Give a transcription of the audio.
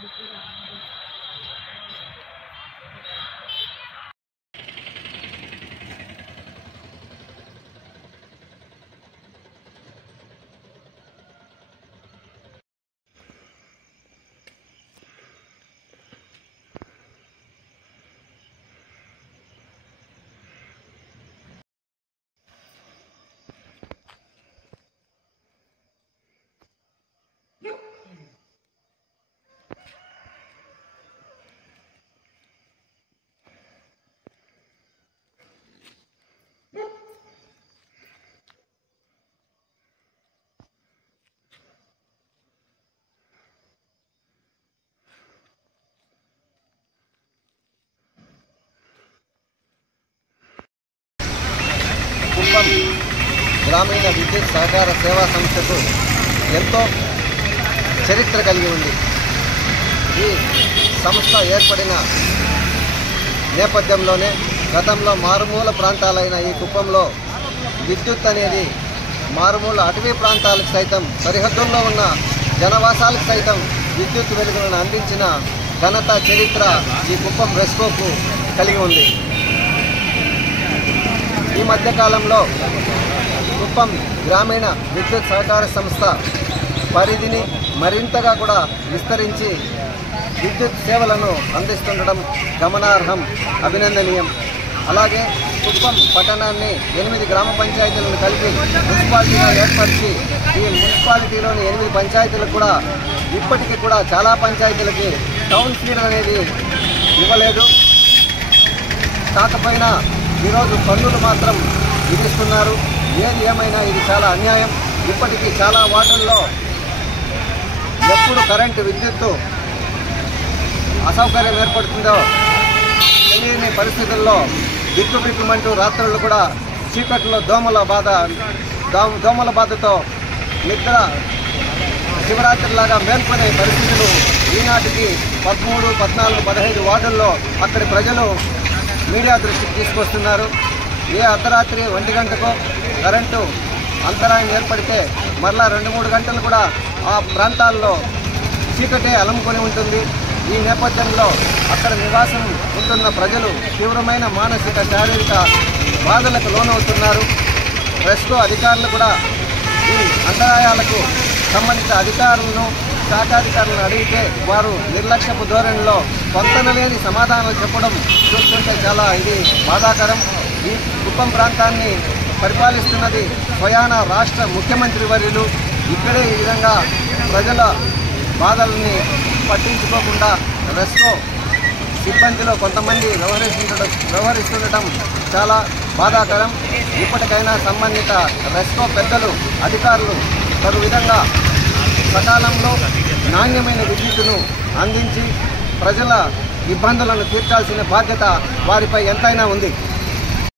కుప్పం గ్రామీణ విద్యుత్ సహకార సేవా సంస్థకు ఎంతో చరిత్ర కలిగి ఉంది. ఈ సంస్థ ఏర్పడిన నేపథ్యంలోనే గతంలో మారుమూల ప్రాంతాలైన ఈ కుప్పంలో విద్యుత్ అనేది మారుమూల అటవీ ప్రాంతాలకు సైతం సరిహద్దుల్లో ఉన్న జనవాసాలకు సైతం విద్యుత్ వెలుగులను అందించిన ఘనత చరిత్ర ఈ కుప్పం రెస్కోకు కలిగి ఉంది. ఈ మధ్యకాలంలో కుప్పం గ్రామీణ విద్యుత్ సహకార సంస్థ పరిధిని మరింతగా కూడా విస్తరించి విద్యుత్ సేవలను అందిస్తుండడం గమనార్హం, అభినందనీయం. అలాగే కుప్పం పట్టణాన్ని 8 గ్రామ పంచాయతీలను కలిపి మున్సిపాలిటీగా ఏర్పరిచి ఈ మున్సిపాలిటీలోని 8 పంచాయతీలకు కూడా ఇప్పటికీ కూడా చాలా పంచాయతీలకి టౌన్ ఫీడర్ అనేది ఇవ్వలేదు. కాకపోయినా ఈరోజు పన్నులు మాత్రం విధిస్తున్నారు. ఏది ఏమైనా ఇది చాలా అన్యాయం. ఇప్పటికీ చాలా వార్డుల్లో ఎప్పుడు కరెంటు విద్యుత్తు అసౌకర్యం ఏర్పడుతుందో తెలియని పరిస్థితుల్లో బిక్కుబిక్కుమంటూ రాత్రులు కూడా చీకట్లో దోమల బాధతో నిద్ర శివరాత్రిలాగా మేల్కొనే పరిస్థితులు ఈనాటికి 13, 14, 15 వార్డుల్లో అక్కడి ప్రజలు మీడియా దృష్టికి తీసుకొస్తున్నారు. ఏ అర్ధరాత్రి 1 గంటకో కరెంటు అంతరాయం ఏర్పడితే మరలా 2-3 గంటలు కూడా ఆ ప్రాంతాల్లో చీకటే అలముకొని ఉంటుంది. ఈ నేపథ్యంలో అక్కడ నివాసం ఉంటున్న ప్రజలు తీవ్రమైన మానసిక, శారీరక బాధలకు లోనవుతున్నారు. రెస్కో అధికారులు కూడా ఈ అంతరాయాలకు సంబంధిత అధికారులను, శాఖాధికారులను అడిగితే వారు నిర్లక్ష్యపు ధోరణిలో పొంతనలేని సమాధానాలు చెప్పడం చూస్తుంటే చాలా ఇది బాధాకరం. ఈ కుప్పం ప్రాంతాన్ని పరిపాలిస్తున్నది స్వయాన రాష్ట్ర ముఖ్యమంత్రి వర్యులు. ఇక్కడే ఈ విధంగా ప్రజల బాధల్ని పట్టించుకోకుండా రెస్కో సిబ్బందిలో కొంతమంది వ్యవహరిస్తుండటం చాలా బాధాకరం. ఇప్పటికైనా సంబంధిత రెస్కో పెద్దలు, అధికారులు తగు విధంగా సకాలంలో నాణ్యమైన విద్యుత్తును అందించి ప్రజల ఇబ్బందులను తీర్చాల్సిన బాధ్యత వారిపై ఎంతైనా ఉంది.